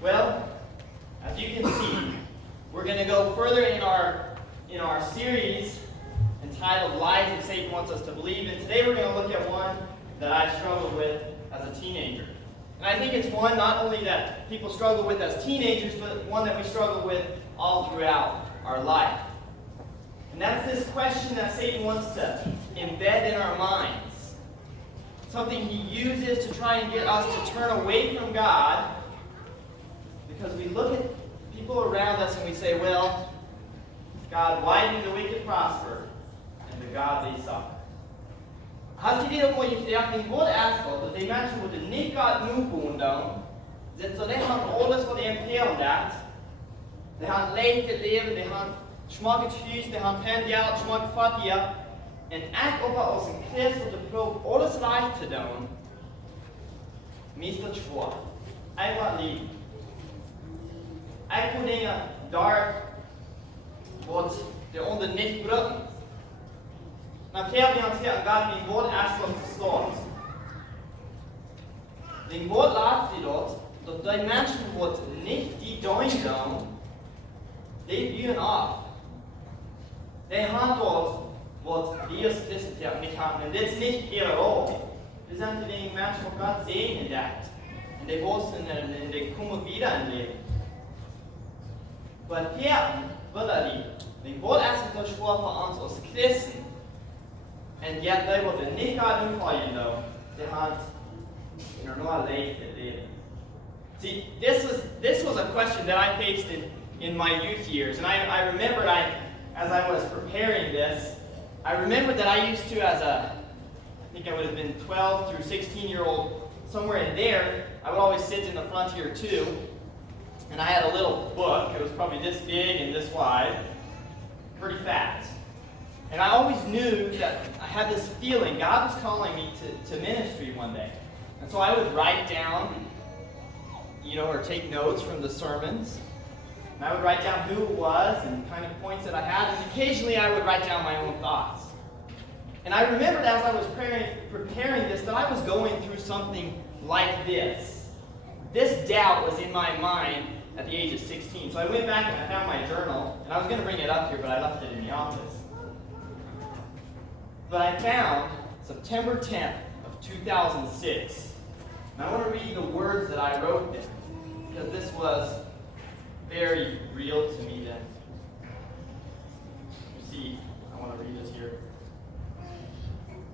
Well, as you can see, we're going to go further in our series entitled Lies That Satan Wants Us to Believe. And today we're going to look at one that I struggled with as a teenager. And I think it's one not only that people struggle with as teenagers, but one that we struggle with all throughout our life. And that's this question that Satan wants to embed in our minds. Something he uses to try and get us to turn away from God, because we look at people around us and we say, well, God, why do the wicked prosper and the godly suffer? Als je dit ook mooi vraagt, in woord aansluit, dat die mensen moeten niet God nu doen dan, zit zo net van alles wat hij empfehlen dat. Die gaan leeg leven, die gaan smaak het huis, die gaan geen geld, smaak het vat hier. En ik op als een christ wat de probeert alles recht te doen, meestal schwach. Ik wat lief. Ik moet dingen daar wat eronder niet brücken. Na fjärde vi han sett God min vård är som stort. Din vård lärt sig att de människor vårt nicht die döden, de bjuder av. De har dort vad Jesus Kristus har nicht haben, men det är nicht ihre roll. Det är inte de människor Gott segnar det. Men de wussten, de kommer wieder in Leben. Bei fjärden will die. Din vård är som så svår för oss als kristen. And yet they will be nicht God nu for you though. They hunt. You're not late at it. See, this was a question that I faced in my youth years. And I remembered as I was preparing this, I remembered that I used to, I think I would have been 12 through 16-year-old, somewhere in there, I would always sit in the front here too. And I had a little book. It was probably this big and this wide. Pretty fat. And I always knew that I had this feeling God was calling me to ministry one day. And so I would write down, or take notes from the sermons. And I would write down who it was and kind of points that I had. And occasionally I would write down my own thoughts. And I remembered as I was preparing this that I was going through something like this. This doubt was in my mind at the age of 16. So I went back and I found my journal. And I was going to bring it up here, but I left it in the office. But I found September 10th of 2006. And I want to read the words that I wrote there, because this was very real to me then. You see, I want to read this here.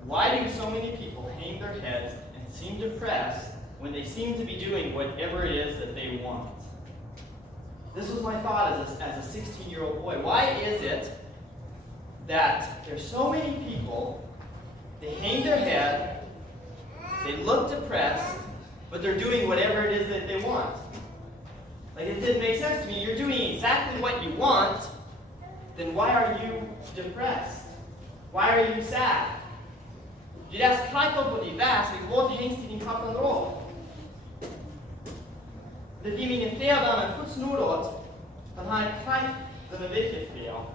Why do so many people hang their heads and seem depressed when they seem to be doing whatever it is that they want? This was my thought as a 16-year-old boy. Why is it that there's so many people, they hang their head, they look depressed, but they're doing whatever it is that they want? Like, it didn't make sense to me. You're doing exactly what you want, then why are you depressed? Why are you sad? Du läser klart på divers, vad hängs i din kropp ändå? Det blir min fredag med putsnordåt, den här klart som är viktigt för jag.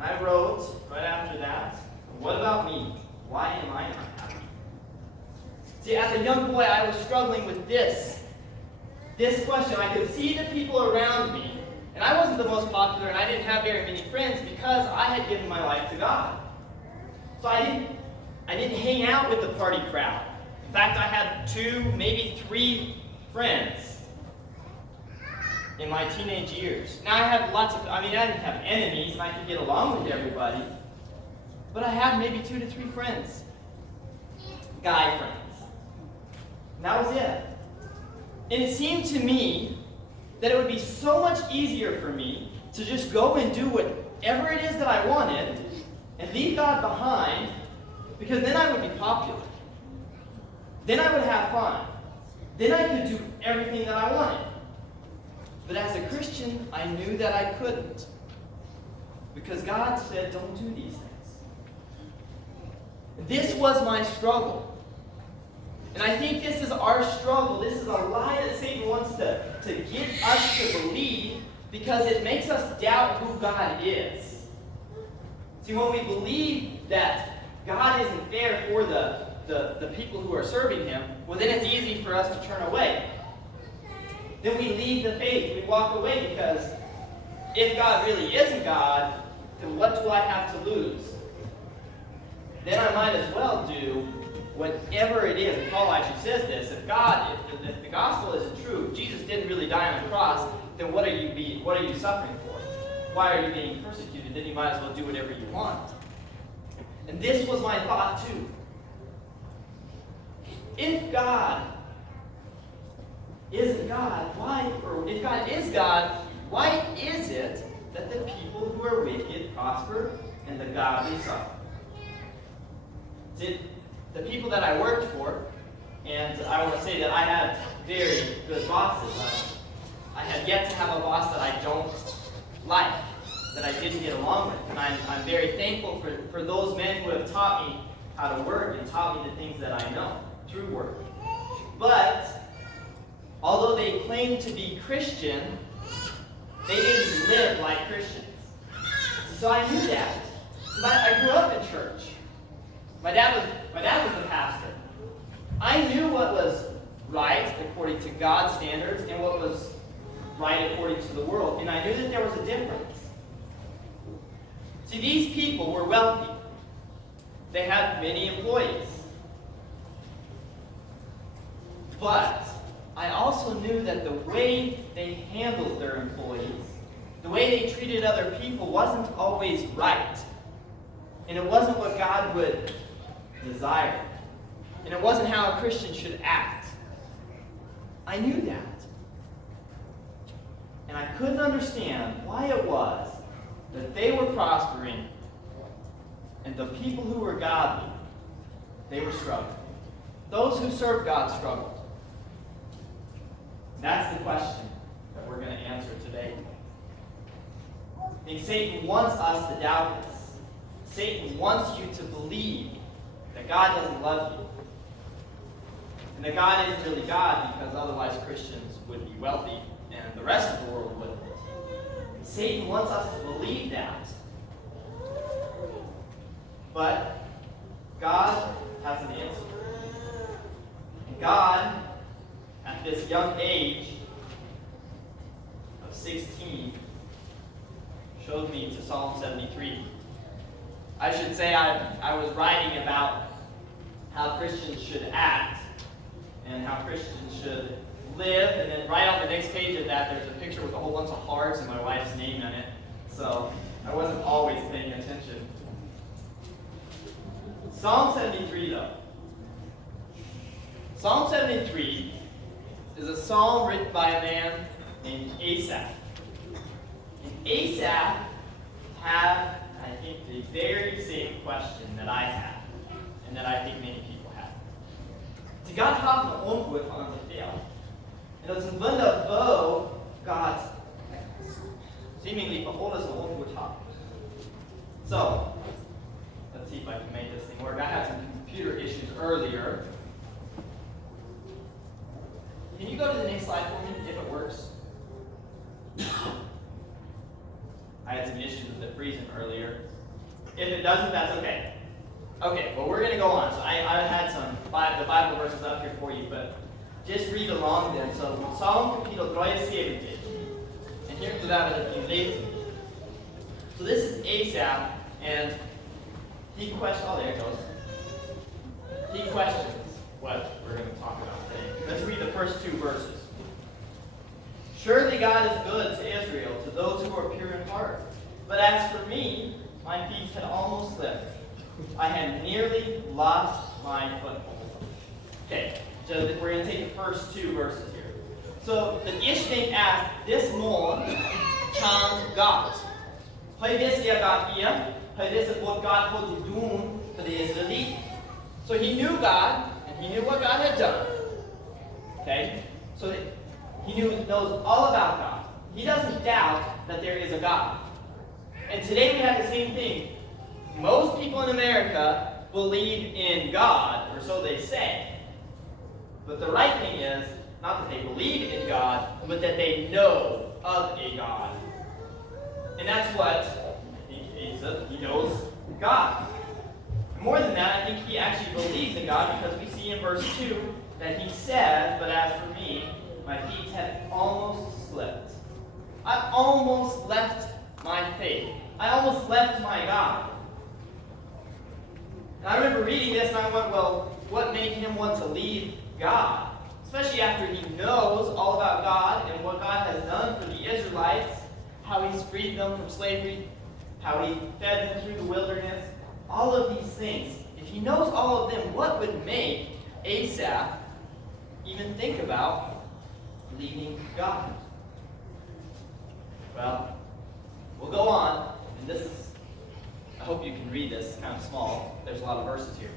And I wrote right after that, what about me? Why am I not happy? See, as a young boy, I was struggling with this question. I could see the people around me, and I wasn't the most popular, and I didn't have very many friends because I had given my life to God. So I didn't hang out with the party crowd. In fact, I had 2, maybe 3 friends in my teenage years. Now I had I didn't have enemies and I could get along with everybody, but I had maybe 2 to 3 friends, guy friends. And that was it. And it seemed to me that it would be so much easier for me to just go and do whatever it is that I wanted and leave God behind, because then I would be popular. Then I would have fun. Then I could do everything that I wanted. But as a Christian, I knew that I couldn't, because God said, don't do these things. This was my struggle. And I think this is our struggle. This is a lie that Satan wants to get us to believe, because it makes us doubt who God is. See, when we believe that God isn't there for the people who are serving Him, well, then it's easy for us to turn away. then we leave the faith. We walk away because if God really isn't God, then what do I have to lose? Then I might as well do whatever it is. And Paul actually says this: if the gospel isn't true, if Jesus didn't really die on the cross, then what are you suffering for? Why are you being persecuted? Then you might as well do whatever you want. And this was my thought too. If God isn't God, if God is God, why is it that the people who are wicked prosper and the godly suffer? See, the people that I worked for, and I want to say that I had very good bosses. I have yet to have a boss that I don't like, that I didn't get along with. And I'm very thankful for those men who have taught me how to work and taught me the things that I know through work. But although they claimed to be Christian, they didn't live like Christians. So I knew that. Because I grew up in church. My dad was the pastor. I knew what was right according to God's standards and what was right according to the world. And I knew that there was a difference. See, these people were wealthy. They had many employees. But I also knew that the way they handled their employees, the way they treated other people, wasn't always right. And it wasn't what God would desire. And it wasn't how a Christian should act. I knew that. And I couldn't understand why it was that they were prospering and the people who were godly, they were struggling. Those who served God struggled. That's the question that we're going to answer today. I think Satan wants us to doubt this. Satan wants you to believe that God doesn't love you. And that God isn't really God, because otherwise Christians would be wealthy and the rest of the world wouldn't. Satan wants us to believe that. But God has an answer. And God, at this young age of 16, showed me to Psalm 73. I should say I was writing about how Christians should act and how Christians should live, and then right on the next page of that there's a picture with a whole bunch of hearts and my wife's name on it. So I wasn't always paying attention. Psalm 73 though. Psalm 73 is a psalm written by a man named Asaph. And Asaph had, I think, the very same question that I had, and that I think many people have. Sie Gott hat eine Unruhe von uns erzählt. Und das ist ein Wunder, wo Gott seemingly before us a Unruhe hat. So, let's see if I can make this thing work. I had some computer issues earlier. Can you go to the next slide for me, if it works? I had some issues with it freezing earlier. If it doesn't, that's okay. Okay, well, we're going to go on. So I had the Bible verses up here for you, but just read along then. So, Psalm capítulo 73. And here's what I would lesen. So this is Asaph, and he questions, oh, there it goes. He questions what we're going to talk about today. Let's read the first two verses. Surely God is good to Israel, to those who are pure in heart. But as for me, my feet had almost slipped. I had nearly lost my foothold. Okay, so we're going to take the first two verses here. So the Ishmael asked, this mon kan God. Hij wist God hier. Hij wist what God would do for the Israelites. So he knew God, and he knew what God had done. Okay, so he knows all about God. He doesn't doubt that there is a God. And today we have the same thing. Most people in America believe in God, or so they say. But the right thing is, not that they believe in God, but that they know of a God. And that's what I think Asa, he knows God. More than that, I think he actually believes in God, because we see in verse 2 that he says, but as for me, my feet had almost slipped. I almost left my faith. I almost left my God. And I remember reading this and I went, well, what made him want to leave God? Especially after he knows all about God and what God has done for the Israelites, how he's freed them from slavery, how he fed them through the wilderness, all of these things. If he knows all of them, what would make Asaph even think about leaving God? Well, we'll go on, and this is, I hope you can read this, it's kind of small, there's a lot of verses here.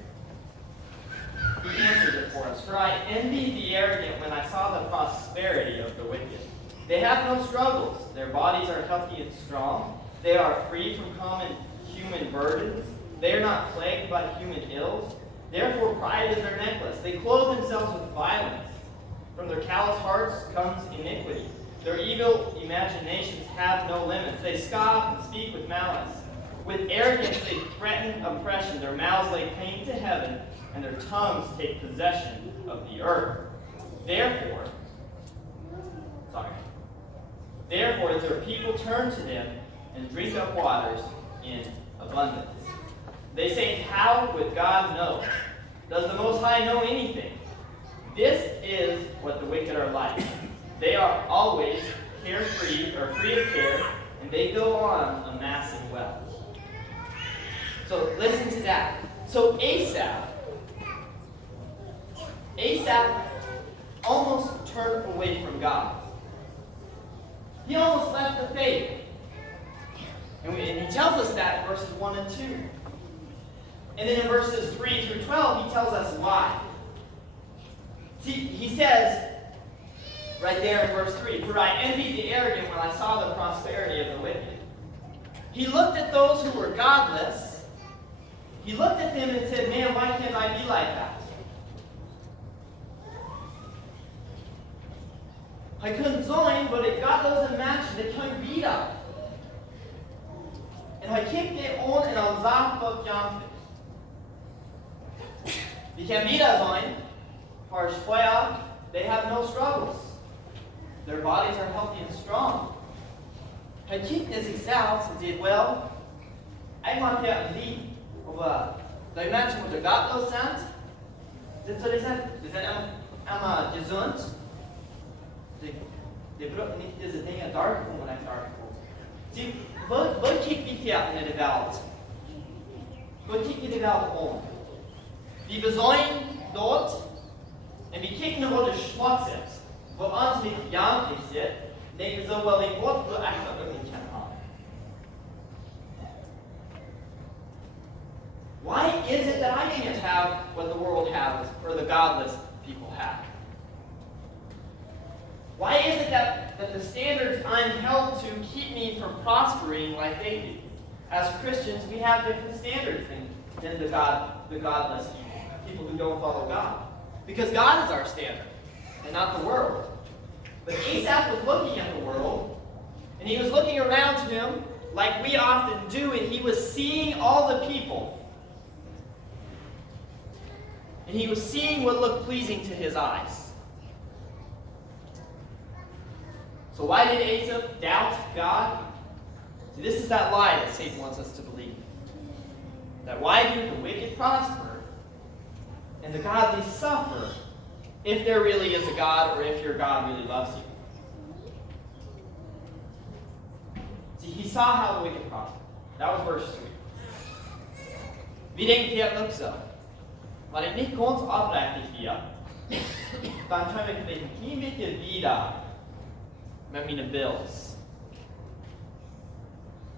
He answered it for us. For I envied the arrogant when I saw the prosperity of the wicked. They have no struggles. Their bodies are healthy and strong. They are free from common human burdens. They are not plagued by human ills. Therefore pride is their necklace. They clothe themselves with violence. From their callous hearts comes iniquity. Their evil imaginations have no limits. They scoff and speak with malice. With arrogance they threaten oppression. Their mouths lay claim to heaven, and their tongues take possession of the earth. Therefore, their people turn to them and drink up waters in abundance. They say, how would God know? Does the Most High know anything? This is what the wicked are like. They are always carefree or free of care, and they go on amassing wealth. So listen to that. So Asaph almost turned away from God. He almost left the faith. And he tells us that in verses 1 and 2. And then in verses 3 through 12, he tells us why. See, he says, right there in verse 3, for I envied the arrogant when I saw the prosperity of the wicked. He looked at those who were godless. He looked at them and said, man, why can't I be like that? Han kunde sången både godless and match, det kan vidare. And han kickte on and on zap of jumping. Vi kan vidare sången, for fire, they have no struggles. Their bodies are healthy and strong. Han kickte sig själv och did well. I want to lead over the match with the godless sant. Det så det sen gesund. Det beror inte på det här dark på den artikel. See, vad kick vi fjärden är det vält? Vad kick vi det vält om? Vi besägen dort, och vi kicken på det schwarzes. Vad ans mit jamligt sett, det så väl i vårt för att vi kan ha. Why is it that I can't have what the world has, or the godless people have? Why is it that the standards I'm held to keep me from prospering like they do? As Christians, we have different standards than the godless people who don't follow God. Because God is our standard, and not the world. But Asaph was looking at the world, and he was looking around him like we often do, and he was seeing all the people. And he was seeing what looked pleasing to his eyes. So why did Asaph doubt God? See, this is that lie that Satan wants us to believe. That why do the wicked prosper and the godly suffer if there really is a God or if your God really loves you? See, he saw how the wicked prosper. That was verse 3. Vi denkt helt också. Var det inte konst avräkning via? Utan kan vi bli mycket vidare med mina bills.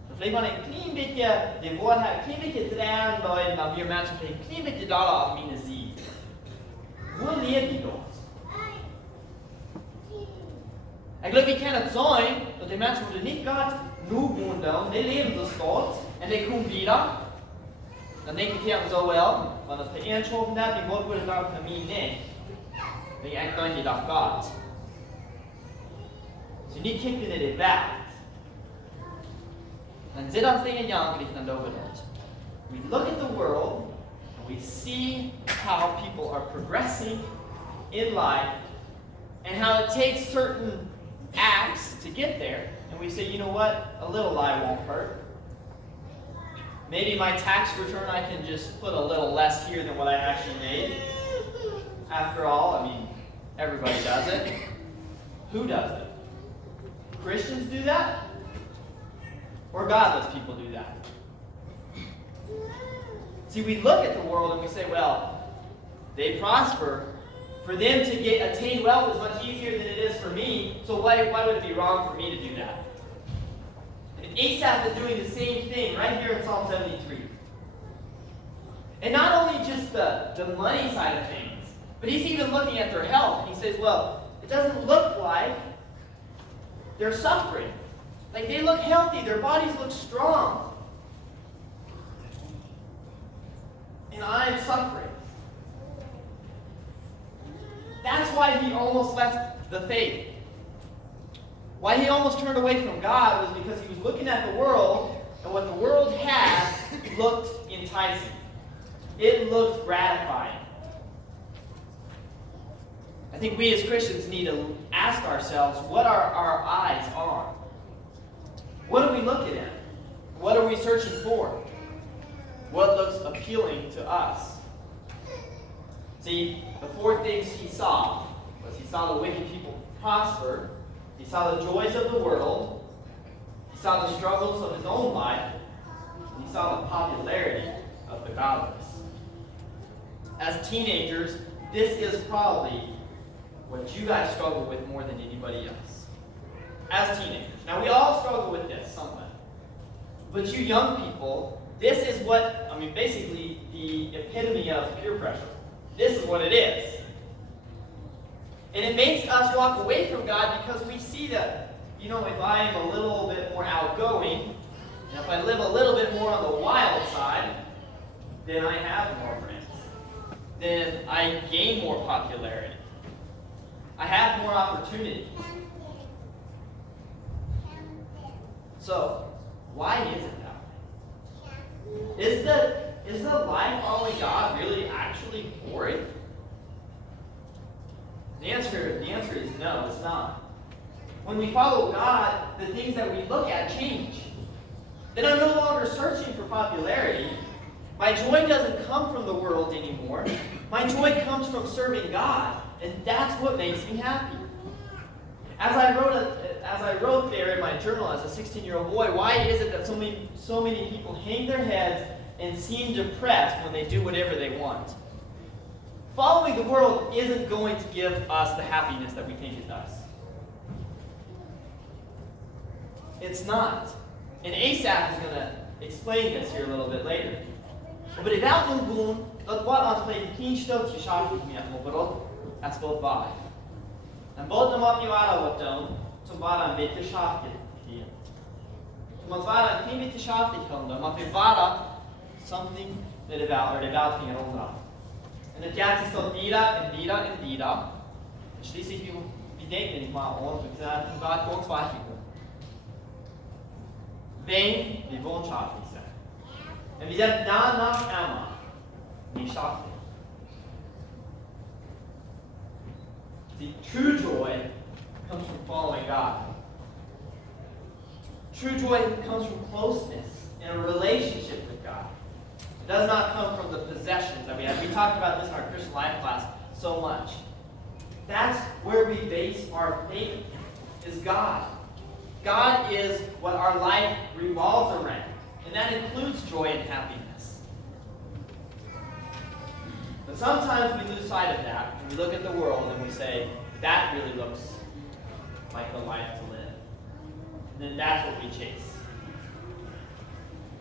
Så flyger man en clean mycket, det var här clean mycket trän då när vi människor fick clean mycket dollar av mina sidor. Vad lever vi då? Jag glömmer vi kan inte säga att de människor som inte gott någorlunda, de lever så stolt, och de kommer vidare. Dan denk ik ja zo wel, want als de eerste over dat, die wordt worden dan van mij nee. Dan je echt dan je dat God. Så ni kickar det är värt. Men sedan stänger jag liknande över det. We look at the world and we see how people are progressing in life and how it takes certain acts to get there, and we say, you know what, a little lie won't hurt. Maybe my tax return, I can just put a little less here than what I actually made. After all, I mean, everybody does it. Who does it? Christians do that? Or godless people do that? See, we look at the world and we say, well, they prosper. For them to attain wealth is much easier than it is for me, so why would it be wrong for me to do that? And Asaph is doing the same thing right here in Psalm 73. And not only just the money side of things, but he's even looking at their health. And he says, well, it doesn't look like they're suffering. Like they look healthy, their bodies look strong. And I'm suffering. That's why he almost left the faith. Why he almost turned away from God was because he was looking at the world, and what the world had looked enticing. It looked gratifying. I think we as Christians need to ask ourselves what our eyes are. What are we looking at? What are we searching for? What looks appealing to us? See, the four things he saw was he saw the wicked people prosper, he saw the joys of the world, he saw the struggles of his own life, and he saw the popularity of the godless. As teenagers, this is probably what you guys struggle with more than anybody else. As teenagers. Now, we all struggle with this somewhat. But you young people, this is what, basically the epitome of peer pressure. This is what it is. And it makes us walk away from God because we see that, if I'm a little bit more outgoing, and if I live a little bit more on the wild side, then I have more friends. Then I gain more popularity. I have more opportunity. So, why is it that way? Is the life following God really actually boring? The answer is no, it's not. When we follow God, the things that we look at change. Then I'm no longer searching for popularity. My joy doesn't come from the world anymore. My joy comes from serving God, and that's what makes me happy. As I wrote there in my journal as a 16-year-old boy, why is it that so many people hang their heads and seem depressed when they do whatever they want? Following the world isn't going to give us the happiness that we think it does. It's not. And Asaph is going to explain this here a little bit later. Maar de welt doen gewoon dat wat aan het geen steltje schaafjes meer bijvoorbeeld als wat waar. En boten mag je waar wat doen, zum waar een beetje schaafje hier. Want waar een beetje schaafje kan doen, maar we waar something that the welt ging eronder. En het gaat sich so wieder und wieder und wieder. Und schließlich, wir denken nicht mal an, und gesagt, Gott ganz weiter. Wenn wir wohnschaftlich sind. Und wir sind danach einmal nicht schaffen. The true joy comes from following God. True joy comes from closeness and a relationship with God. It does not come from the possessions that we have. We talked about this in our Christian life class so much. That's where we base our faith, is God. God is what our life revolves around. And that includes joy and happiness. But sometimes we lose sight of that, and we look at the world and we say, that really looks like the life to live. And then that's what we chase.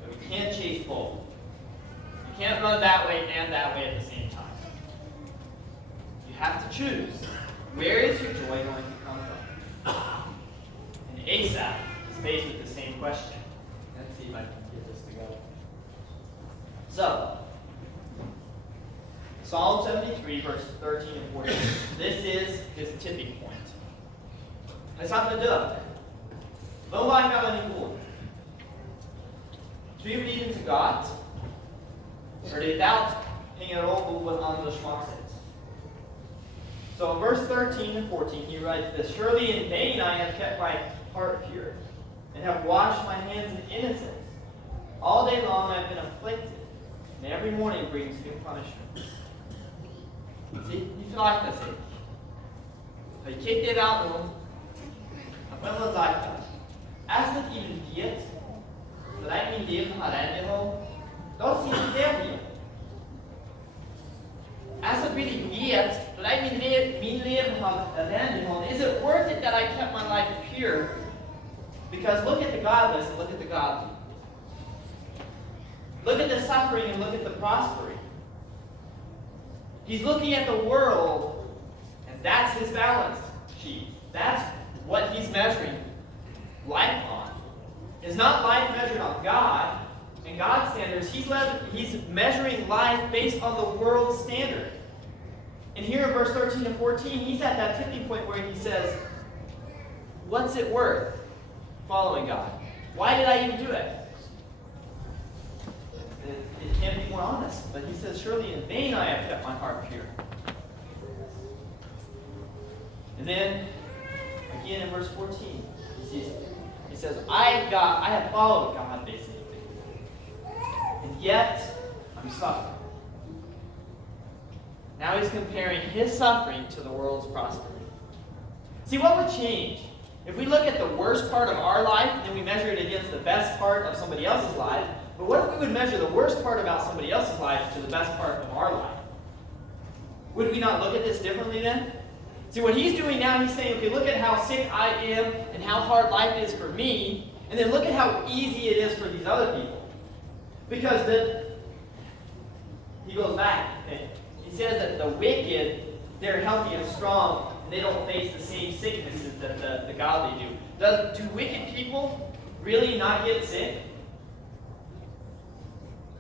But we can't chase both. You can't run that way and that way at the same time. You have to choose. Where is your joy going to come from? And Asaph is faced with the same question. Let's see if I can get this to go. So, Psalm 73, verses 13 and 14. This is his tipping point. Hij staat met de. Wel waar gaan we niet doen? Do you believe in God? Or did doubt hang rond op een andere smak zit? So in verse 13 and 14, he writes this, "Surely in vain I have kept my heart pure, and have washed my hands in innocence. All day long I have been afflicted, and every morning brings new punishment." See, you feel like this. Hij kijkt dit out und man sagt das. Erst nicht even wird, vielleicht mein Leben herangeholt, das ist nicht der hier. Erst nicht really wird, vielleicht mein Leben herangeholt. Is it worth it that I kept my life pure? Because look at the godless and look at the godly. Look at the suffering and look at the prospering. He's looking at the world, and that's his balance sheet. That's what he's measuring life on. It's not life measured on God and God's standards. He's measuring life based on the world's standard. And here in verse 13 and 14, he's at that tipping point where he says, what's it worth following God? Why did I even do it? It can't be more honest. But he says, surely in vain I have kept my heart pure. And then, again in verse 14, he says, I have followed God, basically. And yet, I'm suffering. Now he's comparing his suffering to the world's prosperity. See, what would change? If we look at the worst part of our life, and then we measure it against the best part of somebody else's life, but what if we would measure the worst part about somebody else's life to the best part of our life? Would we not look at this differently then? See, what he's doing now, he's saying, okay, look at how sick I am and how hard life is for me, and then look at how easy it is for these other people. Because he goes back, and he says that the wicked, they're healthy and strong, and they don't face the same sicknesses that the godly do. Do wicked people really not get sick?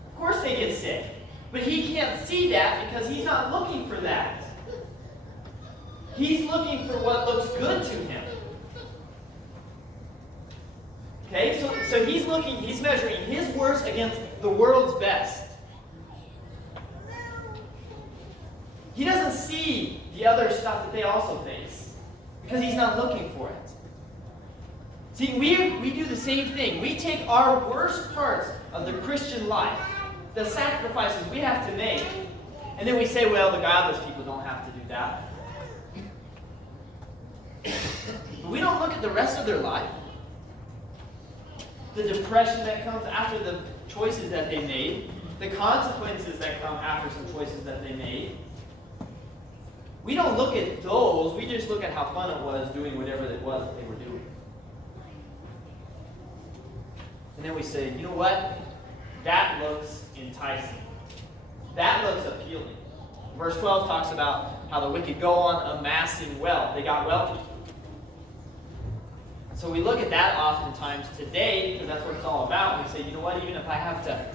Of course they get sick. But he can't see that because he's not looking for that. He's looking for what looks good to him. Okay, so he's measuring his worst against the world's best. He doesn't see the other stuff that they also face because he's not looking for it. See, we do the same thing. We take our worst parts of the Christian life, the sacrifices we have to make, and then we say, well, the godless people don't have to do that. But we don't look at the rest of their life. The depression that comes after the choices that they made, the consequences that come after some choices that they made. We don't look at those, we just look at how fun it was doing whatever it was that they were doing. And then we say, you know what? That looks enticing. That looks appealing. Verse 12 talks about how the wicked go on amassing wealth. They got wealthy. So we look at that oftentimes today, because that's what it's all about. We say, you know what, even if I have to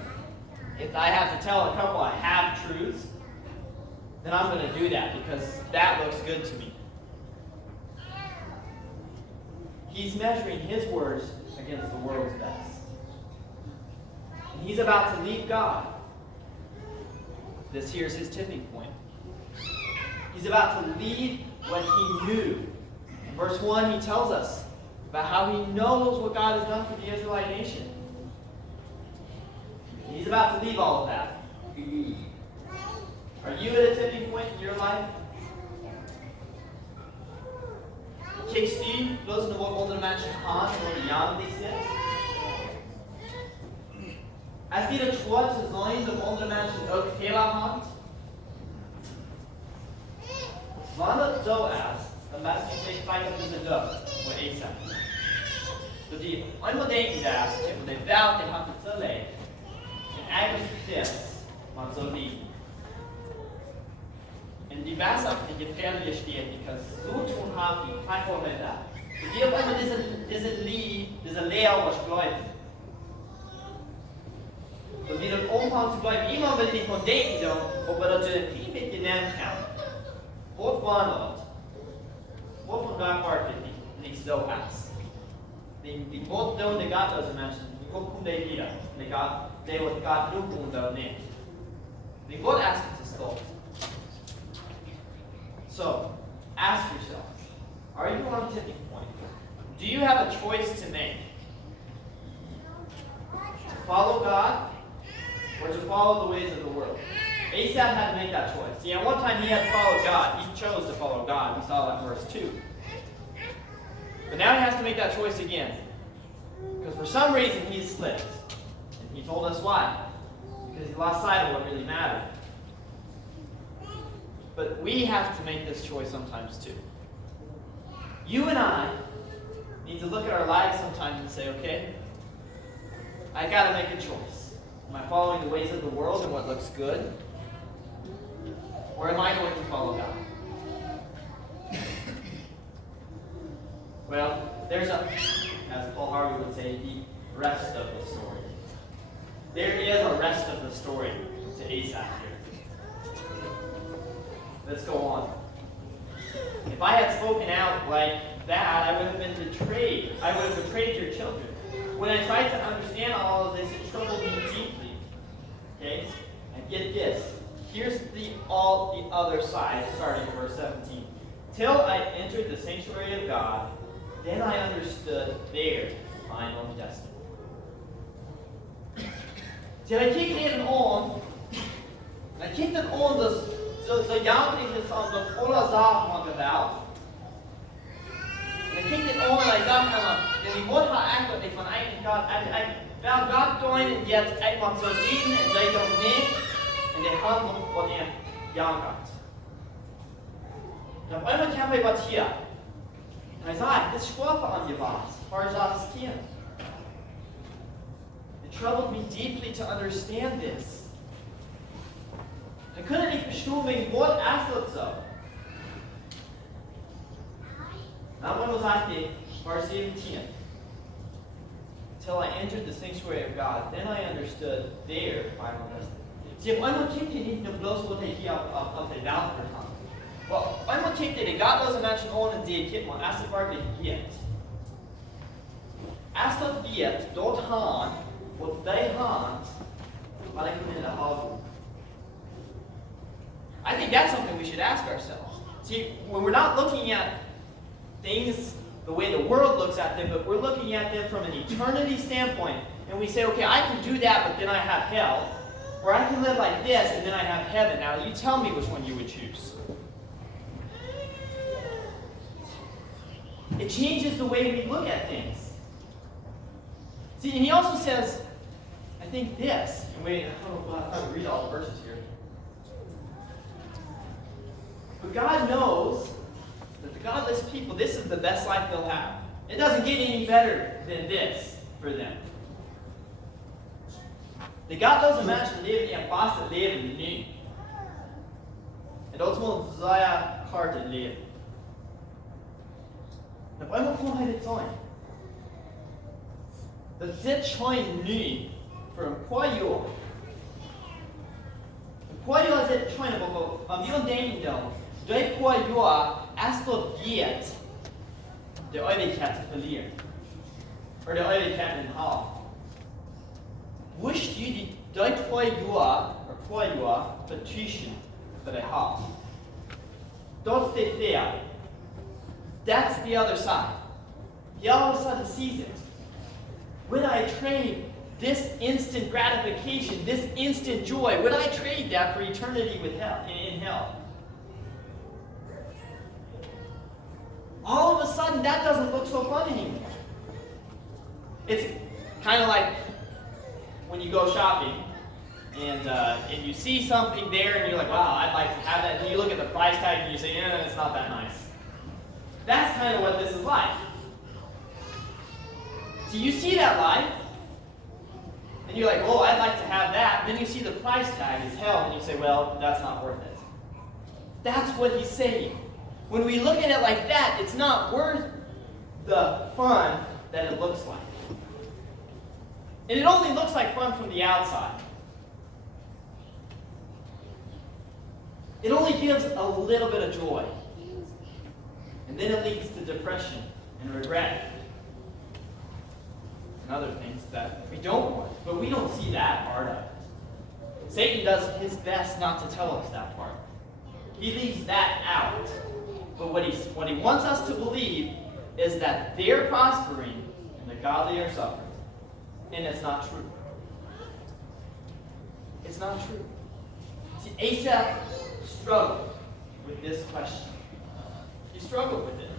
tell a couple of half-truths, then I'm going to do that because that looks good to me. He's measuring his words against the world's best. And he's about to leave God. This here's his tipping point. He's about to leave what he knew. In verse 1, he tells us about how he knows what God has done for the Israelite nation. He's about to leave all of that. Are you at a tipping point in your life? Kikst u los nog onder mensen gaan door de jaren die zit? Als die het schwarze zijn dat andere mensen ook Fehler haben? Wanneer het zo is, dan laat je zich kijken op deze dag, wat ik zeg. Dat die einmal denken dat, van de wereld die had het zo leeg. En eigenlijk is maar zo lief. En die Wasser die gefährlich steht, because so tun haben die kein Problem da. Und die auf einmal diese Leer überstreuen. Und wie dat omgaan te blijven, iemand wil die van denken zo, op dat je een beetje neemt gaan. Wat wandelt? Wat van daar part niet zo is. Die God doen de gaat als mensen, die God komt de hier. Die gaat, die wat God nu komt dat niet. Die God asked to stop. So, ask yourself, are you on a tipping point? Do you have a choice to make? To follow God or to follow the ways of the world? Asaph had to make that choice. See, at one time he had to follow God. He chose to follow God. We saw that in verse 2. But now he has to make that choice again. Because for some reason he's slipped. And he told us why. Because he lost sight of what really mattered. But we have to make this choice sometimes too. You and I need to look at our lives sometimes and say, okay, I got to make a choice. Am I following the ways of the world and what looks good? Or am I going to follow God? Well, there's as Paul Harvey would say, the rest of the story. There is a rest of the story to Asaph here. Let's go on. If I had spoken out like that, I would have been betrayed. I would have betrayed your children. When I tried to understand all of this, it troubled me deeply. Okay? And get this. Here's all the other side, starting in verse 17. Till I entered the sanctuary of God, then I understood their final destiny. Till I kicked it on, I kicked it on the juitige som de alla sakerna geweld. En ik keek dit om en ik dacht aan, die wordt haar eigenlijk niet van eigen God. Wel God doen en jetzt eenmaal zo dienen en zij doen niet. En die handelen wat er gedaan gaat. En op einmal kwam hij wat hier. En hij zei, dit is schwaar aan je was, waar is als kind. It troubled me deeply to understand this. I couldn't even verstehen, wegen Gott erst dat so. Now when was I verse 17? Till I entered the sanctuary of God, then I understood their final destiny. See, op einmal kijkt hij niet naar bloos wat hij hier op de wereld verhaalt. Wel, op einmal kijkt hij de godloze mensen aan en zegt, kijk maar, als het werkelijk geht. Als dat wird, dort gaan, wat wij gaan, wat ik in de houden. I think that's something we should ask ourselves. See, when we're not looking at things the way the world looks at them, but we're looking at them from an eternity standpoint, and we say, okay, I can do that, but then I have hell, or I can live like this, and then I have heaven. Now, you tell me which one you would choose. It changes the way we look at things. See, and he also says, I think this, and wait, I don't know if I have to read all the verses here. But God knows that the godless people, this is the best life they'll have. It doesn't get any better than this for them. De godloze mensen leven in een vaste leven nu. En dat is wel een zeer hard leven. En op eenmaal kon hij dit zijn. Dat zit schijn nu voor een paar jaar. Een paar jaar zit schijn op die ontdekking dan. Twee paar jaar, als dat geht, de Ewigkeit te verlieren. Oder de Ewigkeit in Hall. Wist je die 2 jaar, of 2 jaar, vertuschen voor de Hall? That's the there. That's the other side. The other side sees it. Would I trade this instant gratification, this instant joy, would I trade that for eternity with hell, in hell? All of a sudden, that doesn't look so fun anymore. It's kind of like when you go shopping and you see something there and you're like, wow, I'd like to have that. And you look at the price tag and you say, yeah, it's not that nice. That's kind of what this is like. So you see that life, and you're like, oh, I'd like to have that. And then you see the price tag is hell, and you say, well, that's not worth it. That's what he's saying. When we look at it like that, it's not worth the fun that it looks like. And it only looks like fun from the outside. It only gives a little bit of joy. And then it leads to depression and regret and other things that we don't want. But we don't see that part of it. Satan does his best not to tell us that part. He leaves that out. But what he wants us to believe is that they're prospering and the godly are suffering. And it's not true. It's not true. See, Asaph struggled with this question. He struggled with it.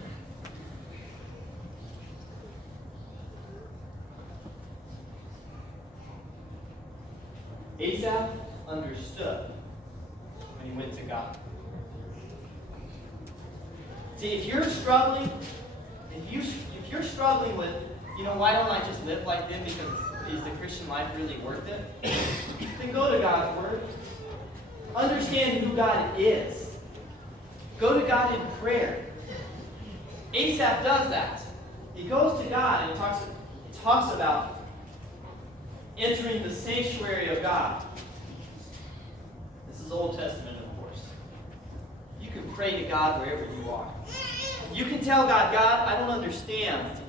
Asaph understood when he went to God. See, if you're struggling, if you're struggling with, why don't I just live like them because is the Christian life really worth it? Then go to God's Word. Understand who God is. Go to God in prayer. Asaph does that. He goes to God and he talks about entering the sanctuary of God. This is Old Testament, of course. You can pray to God wherever you are. You can tell God, God, I don't understand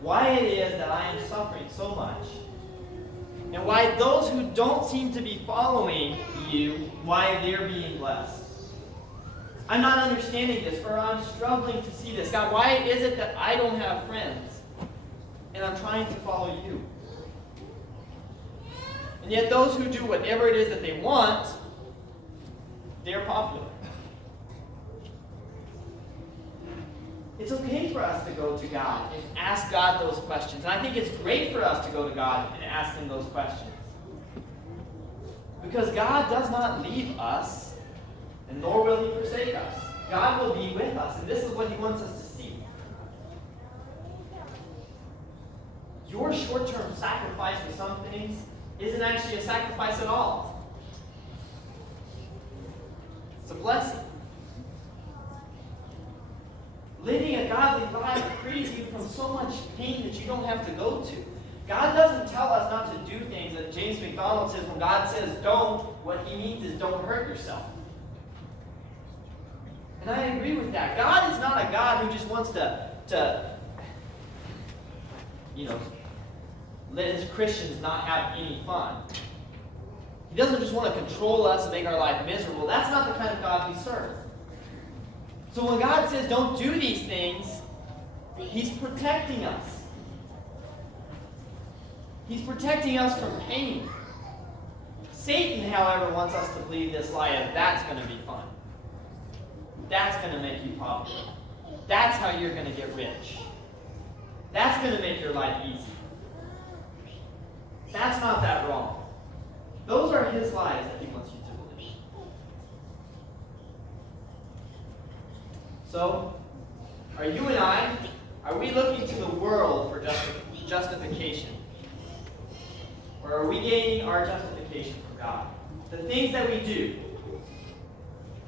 why it is that I am suffering so much. And why those who don't seem to be following you, why they're being blessed. I'm not understanding this, or I'm struggling to see this. God, why is it that I don't have friends? And I'm trying to follow you. And yet those who do whatever it is that they want, they're popular. It's okay for us to go to God and ask God those questions. And I think it's great for us to go to God and ask Him those questions. Because God does not leave us, and nor will He forsake us. God will be with us, and this is what He wants us to see. Your short-term sacrifice for some things isn't actually a sacrifice at all. It's a blessing. Living a godly life frees you from so much pain that you don't have to go to. God doesn't tell us not to do things that James MacDonald says when God says don't, what He means is don't hurt yourself. And I agree with that. God is not a God who just wants to let His Christians not have any fun. He doesn't just want to control us and make our life miserable. That's not the kind of God we serve. So when God says don't do these things, He's protecting us. He's protecting us from pain. Satan, however, wants us to believe this lie of that's going to be fun. That's going to make you popular. That's how you're going to get rich. That's going to make your life easy. That's not that wrong. Those are his lies that he wants you to believe. So, are you and I, are we looking to the world for justification? Or are we gaining our justification from God? The things that we do,